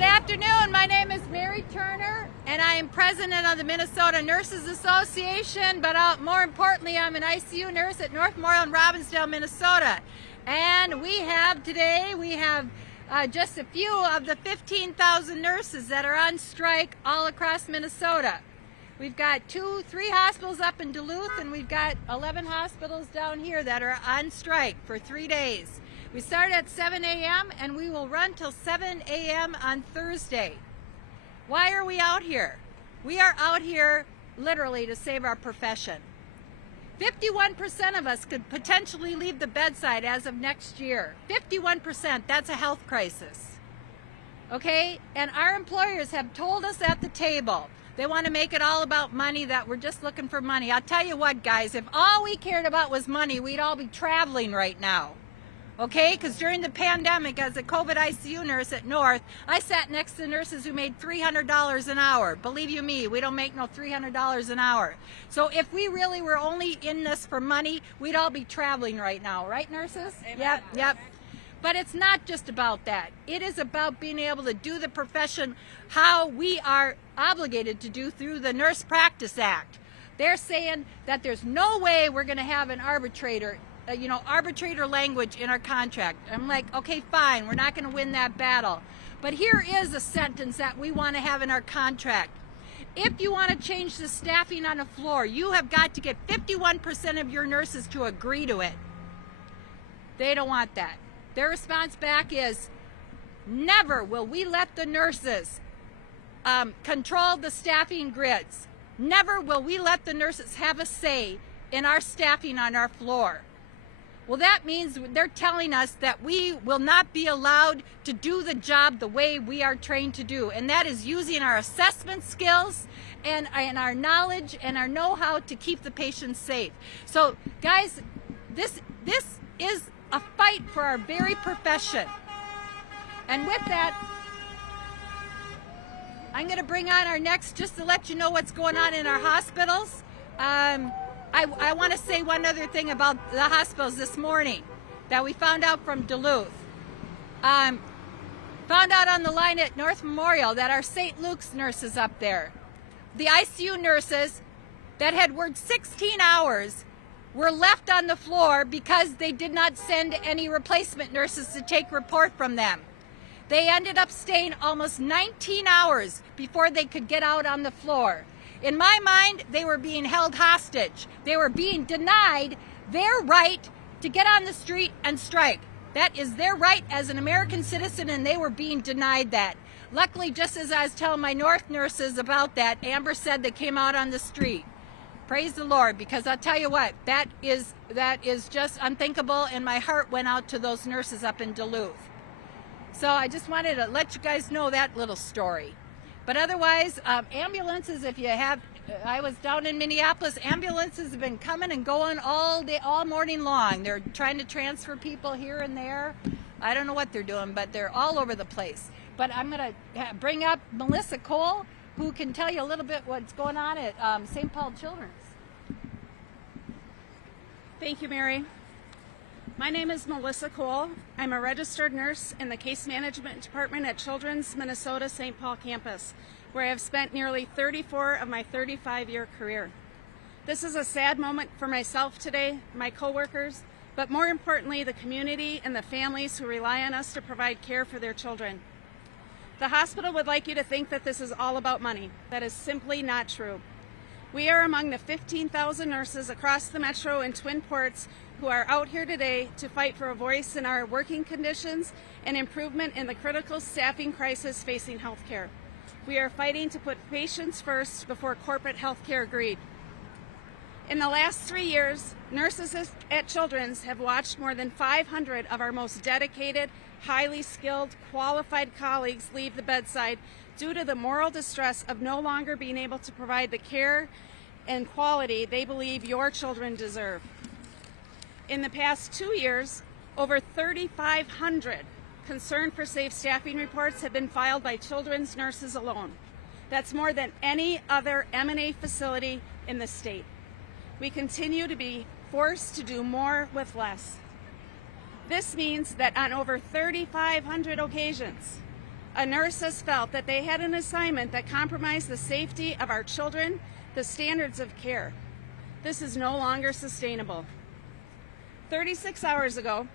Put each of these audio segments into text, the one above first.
Good afternoon. My name is Mary Turner, and I am president of the Minnesota Nurses Association, but more importantly, I'm an ICU nurse at North Memorial in Robbinsdale, Minnesota. And we have just a few of the 15,000 nurses that are on strike all across Minnesota. We've got 3 hospitals up in Duluth, and we've got 11 hospitals down here that are on strike for 3 days. We start at 7 a.m. and we will run till 7 a.m. on Thursday. Why are we out here? We are out here literally to save our profession. 51% of us could potentially leave the bedside as of next year. 51%, that's a health crisis. Okay, and our employers have told us at the table, they want to make it all about money, that we're just looking for money. I'll tell you what, guys, if all we cared about was money, we'd all be traveling right now. Okay, because during the pandemic, as a COVID ICU nurse at North, I sat next to nurses who made $300 an hour. Believe you me, we don't make no $300 an hour. So if we really were only in this for money, we'd all be traveling right now. Right, nurses? Amen. Yep. But it's not just about that. It is about being able to do the profession how we are obligated to do through the Nurse Practice Act. They're saying that there's no way we're going to have an arbitrator language in our contract. I'm like, okay, fine, we're not going to win that battle. But here is a sentence that we want to have in our contract. If you want to change the staffing on a floor, you have got to get 51% of your nurses to agree to it. They don't want that. Their response back is, never will we let the nurses control the staffing grids. Never will we let the nurses have a say in our staffing on our floor. Well, that means they're telling us that we will not be allowed to do the job the way we are trained to do, and that is using our assessment skills and our knowledge and our know-how to keep the patients safe. So, guys, this is a fight for our very profession. And with that, I'm going to bring on our next, just to let you know what's going on in our hospitals. I want to say one other thing about the hospitals this morning that we found out from Duluth. Found out on the line at North Memorial that our St. Luke's nurses up there, the ICU nurses that had worked 16 hours, were left on the floor because they did not send any replacement nurses to take report from them. They ended up staying almost 19 hours before they could get out on the floor. In my mind, they were being held hostage. They were being denied their right to get on the street and strike. That is their right as an American citizen, and they were being denied that. Luckily, just as I was telling my North nurses about that, Amber said they came out on the street. Praise the Lord, because I'll tell you what, that is just unthinkable, and my heart went out to those nurses up in Duluth. So I just wanted to let you guys know that little story. But otherwise, ambulances, I was down in Minneapolis, ambulances have been coming and going all day, all morning long. They're trying to transfer people here and there. I don't know what they're doing, but they're all over the place. But I'm going to bring up Melissa Cole, who can tell you a little bit what's going on at St. Paul Children's. Thank you, Mary. My name is Melissa Cole. I'm a registered nurse in the Case Management Department at Children's Minnesota St. Paul campus, where I have spent nearly 34 of my 35-year career. This is a sad moment for myself today, my coworkers, but more importantly, the community and the families who rely on us to provide care for their children. The hospital would like you to think that this is all about money. That is simply not true. We are among the 15,000 nurses across the metro and Twin Ports who are out here today to fight for a voice in our working conditions and improvement in the critical staffing crisis facing healthcare. We are fighting to put patients first before corporate healthcare greed. In the last 3 years, nurses at Children's have watched more than 500 of our most dedicated, highly skilled, qualified colleagues leave the bedside due to the moral distress of no longer being able to provide the care and quality they believe your children deserve. In the past 2 years, over 3,500 concern for safe staffing reports have been filed by children's nurses alone. That's more than any other M&A facility in the state. We continue to be forced to do more with less. This means that on over 3,500 occasions, a nurse has felt that they had an assignment that compromised the safety of our children, the standards of care. This is no longer sustainable. 36 hours ago,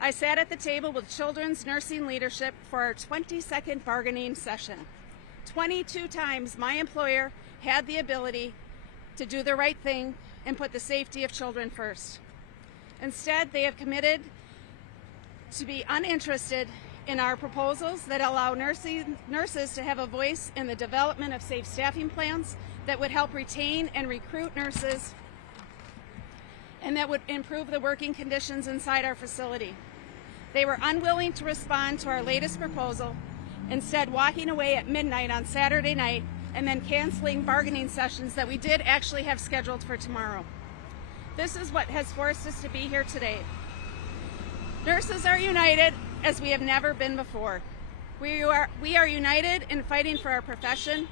I sat at the table with children's nursing leadership for our 22nd bargaining session. 22 times my employer had the ability to do the right thing and put the safety of children first. Instead, they have committed to be uninterested in our proposals that allow nurses to have a voice in the development of safe staffing plans that would help retain and recruit nurses and that would improve the working conditions inside our facility. They were unwilling to respond to our latest proposal, instead walking away at midnight on Saturday night and then canceling bargaining sessions that we did actually have scheduled for tomorrow. This is what has forced us to be here today. Nurses are united as we have never been before. We are united in fighting for our profession.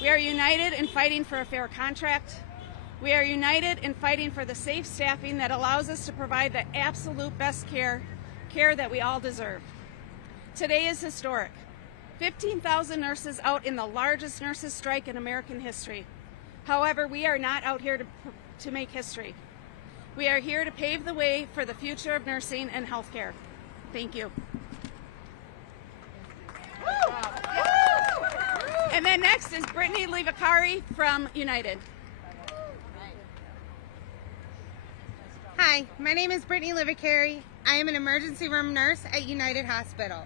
We are united in fighting for a fair contract. We are united in fighting for the safe staffing that allows us to provide the absolute best care that we all deserve. Today is historic. 15,000 nurses out in the largest nurses' strike in American history. However, we are not out here to make history. We are here to pave the way for the future of nursing and healthcare. Thank you. And then next is Brittany Henderson from United. Hi, my name is Brittany Henderson. I am an emergency room nurse at United Hospital.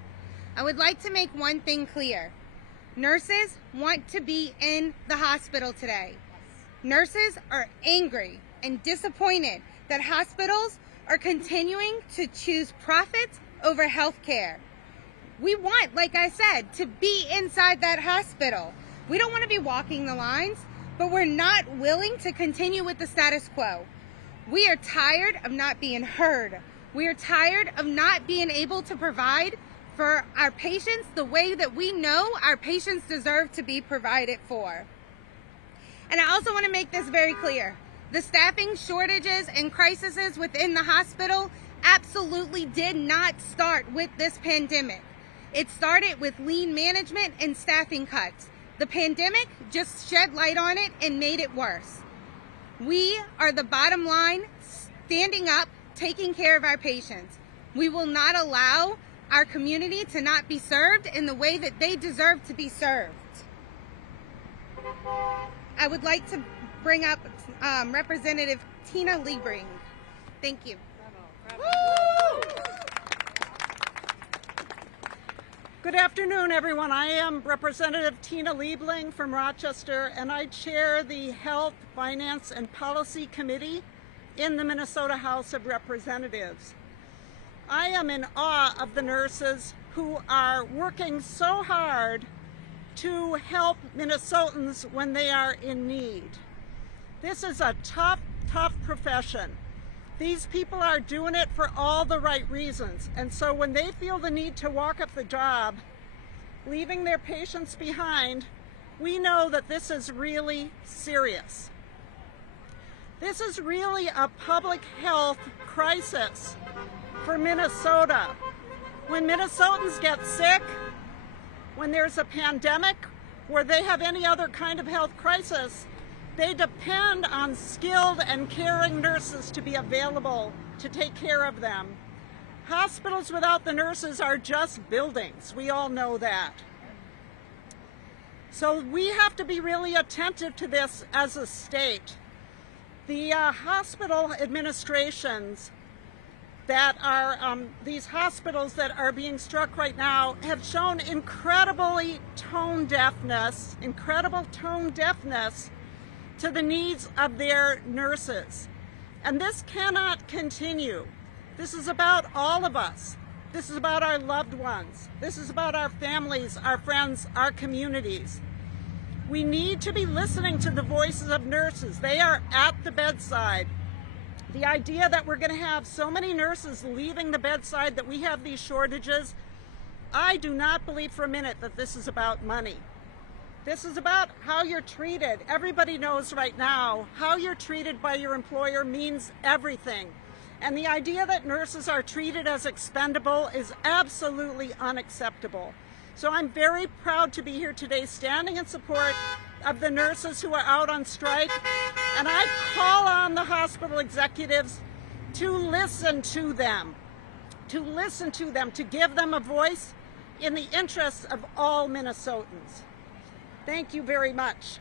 I would like to make one thing clear. Nurses want to be in the hospital today. Nurses are angry and disappointed that hospitals are continuing to choose profit over health care. We want, like I said, to be inside that hospital. We don't want to be walking the lines, but we're not willing to continue with the status quo. We are tired of not being heard. We are tired of not being able to provide for our patients the way that we know our patients deserve to be provided for. And I also want to make this very clear. The staffing shortages and crises within the hospital absolutely did not start with this pandemic. It started with lean management and staffing cuts. The pandemic just shed light on it and made it worse. We are the bottom line, standing up, taking care of our patients. We will not allow our community to not be served in the way that they deserve to be served. I would like to bring up Representative Tina Liebling. Thank you. Good afternoon, everyone. I am Representative Tina Liebling from Rochester, and I chair the Health, Finance, and Policy Committee in the Minnesota House of Representatives. I am in awe of the nurses who are working so hard to help Minnesotans when they are in need. This is a tough profession. These people are doing it for all the right reasons, and so when they feel the need to walk up the job, leaving their patients behind, we know that this is really serious. This is really a public health crisis for Minnesota. When Minnesotans get sick, when there's a pandemic, where they have any other kind of health crisis, they depend on skilled and caring nurses to be available to take care of them. Hospitals without the nurses are just buildings. We all know that. So we have to be really attentive to this as a state. The hospital administrations that are, these hospitals that are being struck right now have shown incredible tone deafness to the needs of their nurses. And this cannot continue. This is about all of us. This is about our loved ones. This is about our families, our friends, our communities. We need to be listening to the voices of nurses. They are at the bedside. The idea that we're going to have so many nurses leaving the bedside, that we have these shortages, I do not believe for a minute that this is about money. This is about how you're treated. Everybody knows right now how you're treated by your employer means everything. And the idea that nurses are treated as expendable is absolutely unacceptable. So I'm very proud to be here today standing in support of the nurses who are out on strike. And I call on the hospital executives to listen to them, to give them a voice in the interests of all Minnesotans. Thank you very much.